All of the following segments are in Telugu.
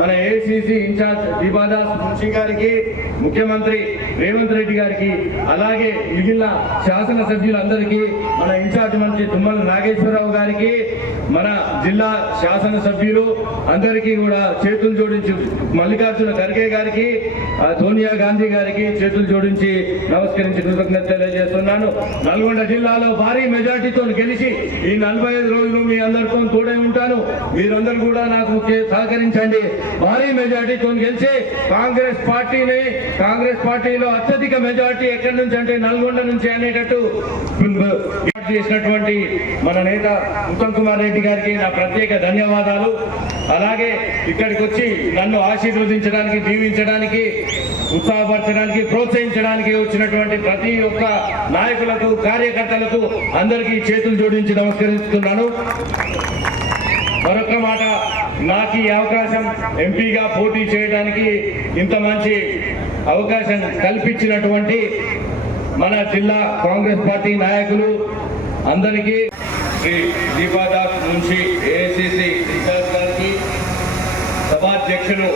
మన ఏఐసిసి ఇన్ఛార్జ్ దీపాదాస్ మున్షి గారికి, ముఖ్యమంత్రి రేవంత్ రెడ్డి గారికి, అలాగే మిగిలిన శాసనసభ్యులందరికీ, మన ఇన్ఛార్జ్ మంత్రి తుమ్మల నాగేశ్వరరావు గారికి, మన జిల్లా శాసనసభ్యులు అందరికీ కూడా చేతులు జోడించి, మల్లికార్జున ఖర్గే గారికి, సోనియా గాంధీ గారికి చేతులు జోడించి నమస్కరించి కృతజ్ఞత తెలియజేస్తున్నాను. నల్గొండ జిల్లాలో భారీ మెజార్టీతో గెలిచి ఈ 45 రోజులు మీ అందరితో తోడే ఉంటాను. మీరందరూ కూడా నాకు సహకరించండి. భారీ మెజార్టీతో గెలిచి కాంగ్రెస్ పార్టీలో అత్యధిక మెజార్టీ ఎక్కడి నుంచి అంటే నల్గొండ నుంచి అనేటట్టు చేసినటువంటి మన నేత ఉత్తమ్ కుమార్ రెడ్డి గారికి నా ప్రత్యేక ధన్యవాదాలు. అలాగే ఇక్కడికి వచ్చి నన్ను ఆశీర్వదించడానికి, దీవించడానికి, ఉత్సాహపరచడానికి, ప్రోత్సహించడానికి వచ్చినటువంటి ప్రతి ఒక్క నాయకులకు, కార్యకర్తలకు అందరికీ చేతులు జోడించి నమస్కరిస్తున్నాను. మరొక మాట, నాకు ఈ అవకాశం ఎంపీగా పోటీ చేయడానికి ఇంత మంచి అవకాశం కల్పించినటువంటి మన జిల్లా కాంగ్రెస్ పార్టీ నాయకులు అందరికీ, శ్రీ దీపాదాస్ మున్షి ఏఐసిసి ఇన్ఛార్జ్ గారికి, సభాధ్యక్షులు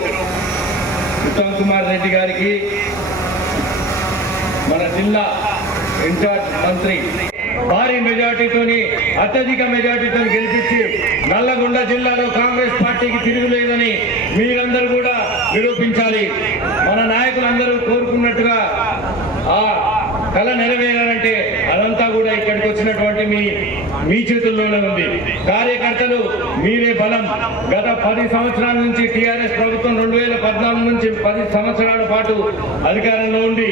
ఉత్తమ్ కుమార్ రెడ్డి గారికి, మన జిల్లా ఇన్ఛార్జ్ మంత్రి భారీ మెజార్టీతోని, అత్యధిక మెజార్టీతో గెలిపించి నల్లగొండ జిల్లాలో కాంగ్రెస్ పార్టీకి తిరుగులేదని మీరందరూ కూడా నిరూపించాలి. మన నాయకులందరూ కోరుకున్నట్టుగా ఆ కళ నెరవేరాలంటే అదంతా కూడా ఇక్కడికి వచ్చినటువంటి మీ చేతుల్లోనే ఉంది. కార్యకర్తలు మీరే బలం. గత 10 సంవత్సరాల నుంచి టీఆర్ఎస్ ప్రభుత్వం 2014 నుంచి 10 సంవత్సరాల పాటు అధికారంలో ఉండి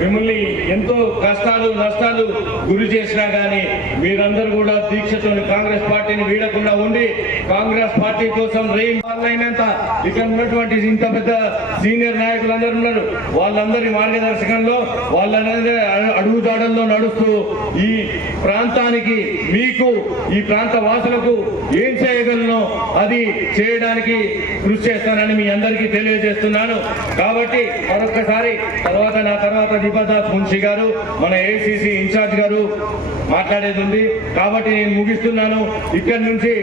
మిమ్మల్ని ఎంతో కష్టాలు, నష్టాలు గురి చేసినా కానీ మీరందరూ కూడా దీక్షతో కాంగ్రెస్ పార్టీని వీడకుండా ఉండి కాంగ్రెస్ పార్టీ కోసం వాళ్ళైనంత ఇక్కడ ఉన్నటువంటి ఇంత పెద్ద సీనియర్ నాయకులందరూ ఉన్నారు. వాళ్ళందరి మార్గదర్శకంలో, వాళ్ళందరి అడుగుజాడల్లో నడుస్తూ ఈ ప్రాంతానికి, మీకు, ఈ ప్రాంత వాసులకు ఏం చేయగలను అది చేయడానికి కృషి చేస్తానని మీ అందరికీ తెలియజేస్తున్నాను. కాబట్టి మరొక్కసారి నా తర్వాత దీపాదాస్ మున్షి గారు, మన ఏఐసిసి ఇన్ఛార్జ్ గారు మాట్లాడేది ఉంది. కాబట్టి నేను ముగిస్తున్నాను. ఇక్కడి నుంచి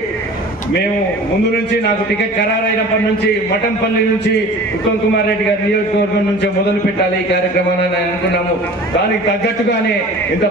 మేము ముందు నుంచి నాకు టికెట్ ఖరారైనప్పటి నుంచి మఠంపల్లి నుంచి ఉత్తమ్ కుమార్ రెడ్డి గారి నియోజకవర్గం నుంచి మొదలు పెట్టాలి ఈ కార్యక్రమాన్ని అనుకున్నాము. దానికి తగ్గట్టుగానే ఇంత